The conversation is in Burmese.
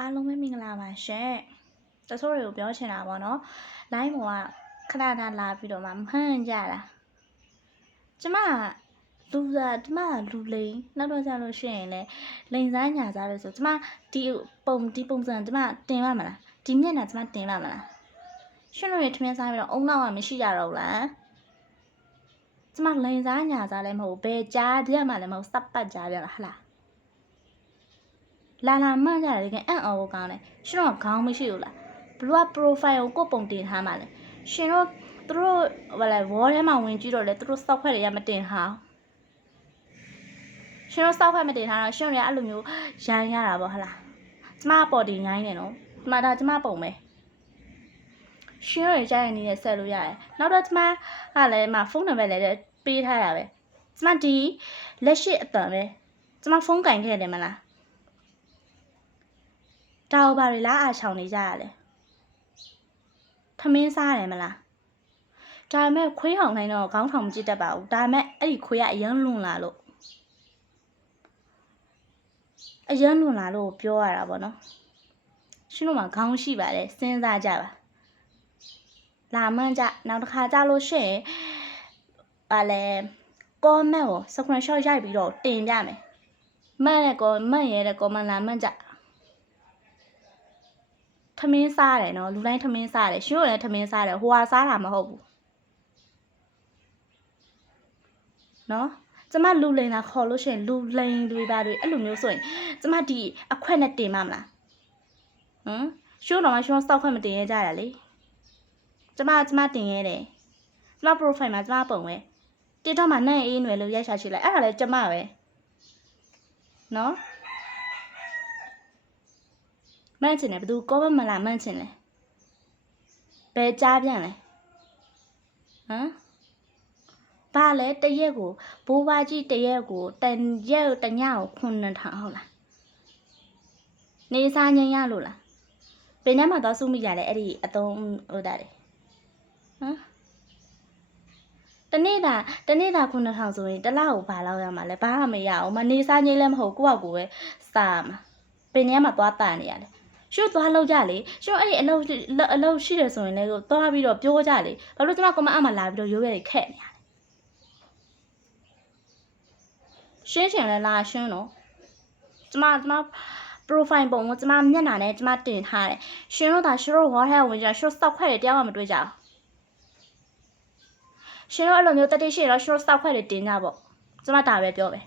အားလုံးပဲမင်္ဂလာပါရှင်တချို့တွေကိုပြောချင်တာပေါ့နော်လိုင်းပေါ်ကခဏခဏလာပြီးတော့မှမှန်းကြတာကျမလူစားကျမလူလိန်နောက်တော့ကြလို့ရှိရင်လည်းလိန်စားညာစားလို့ဆိုကျမဒီပုံစံကျမတင်ပါမလားဒီမျက်နှာကျမတင်ပါမလားရှင်တို့ရထမင်းစားပြီးတော့အုံနောက်ကမရှိကြတော့ဘူးလားကျမလိန်စားညာစားလည်းမဟုတ်ဘယ်ကြားပြတ်မှလည်းမဟုတ်စပ်ပတ်ကြားပြတ်လားဟလားလာမှန်းကြတယ်တကယ်အံ့ဩဖို့ကောင်းတယ်ရှင်တို့ကခေါင်းမရှိဘူးလားဘလူးက profile ကိုပုံတင်ထားမှလဲရှင်တို့သူတို့ဟိုလဲ wall ထဲမှာဝင်ကြည့်တော့လေသူတို့စောက်ခွက်တွေကမတင်ထားရှင်တို့စောက်ခွက်မတင်ထားတော့ရှင်တို့ကအဲ့လိုမျိုးရိုင်းရတာပေါ့ဟလားကျမပေါ်တင်ရိုင်းနေနော်ဒီမှာဒါကျမပုံပဲရှင်တို့ကြားရနေတဲ့ဆက်လို့ရတယ်နောက်တော့ကျမကလည်းဖုန်းနံပါတ်လည်းပေးထားတာပဲကျမဒီလက်ရှိအတန်ပဲကျမဖုန်းကင်ခဲ့တယ်မလားတောက်ပါလေလားအားချောင်နေကြရလဲထမင်းစားရတယ်မလားဒါပေမဲ့ခွေးဟောင်တိုင်းတော့ခေါင်းထောင်မကြည့်တတ်ပါဘူးဒါပေမဲ့အဲ့ဒီခွေးကအရန်လွန်လာလို့ပြောရတာပေါ့နော်ရှင်တို့မှာခေါင်းရှိပါတယ်စဉ်းစားကြပါလာမှန်းကြနောက်တစ်ခါကြလို့ရှိရင်ပါလဲ comment ကို screenshot ရိုက်ပြီးတော့တင်ပြမယ်မှန်ရဲတဲ့ comment လာမှန်းကြထမင်းစားတယ်နော်လူတိုင်းထမင်းစားတယ်ရှင်တို့လည်းထမင်းစားတယ်ဟိုဟာစားတာမဟုတ်ဘူးနော်ကျမလူလိန်တာခေါ်လို့ရှိရင်လူလိန်တွေပါတွေအဲ့လိုမျိုးဆိုရင်ကျမဒီအခွက်နဲ့တင်မှာမလားရှင်တို့တော့ရှင်တို့စောက်ခွက်မတင်ရကြရလေကျမတင်ရဲတယ်ကျမ profile မှာကျမပုံပဲ TikTok မှာနဲ့အေးနွယ်လို့ရိုက်ရှာရှိလိုက်အဲ့ဒါလည်းကျမပဲနော်မှန်းချင်တယ်ဘသူကောမလာမှန်းချင်လဲဘယ်ကြားပြန်လဲဘာလဲတရက်ကိုဘိုးဘကြီးတရက်ကိုတညကို9000ဟုတ်လားနေစားငင်းရလို့လားဘယ်နဲ့မှသွားစုမိကြလဲအဲ့ဒီအသုံးဟိုတာတယ်တနေ့တာ9000ဆိုရင်တစ်လကိုဘာလောက်ရမှာလဲဘာမှမရအောင်မနေစားငင်းလည်းမဟုတ်ကိုယ့်အကူပဲစားမှာဘယ်နဲ့မှသွားတန်နေရလဲရှုပ်သွားလောက်ကြလေရှုပ်အဲ့ဒီအလုပ်ရှိတယ်ဆိုရင်လည်းသွားပြီးတော့ပြောကြလေဘာလို့ကျမကမအမှလာပြီးတော့ရိုးရဲခက်နေရလဲရှင်းချင်လဲလားရှင်းတော့ကျမ profile ပုံကိုကျမမျက်နှာနဲ့ကျမတင်ထားတယ်ရှင်းတို့ဝါထဲဝင်ကြရှင်းစောက်ခွက်တွေတရားမှမတွေ့ကြဘူးရှင်းတို့အဲ့လိုမျိုးတတိရှိတော့ရှင်းစောက်ခွက်တွေတင်ကြပေါ့ကျမဒါပဲပြောပဲ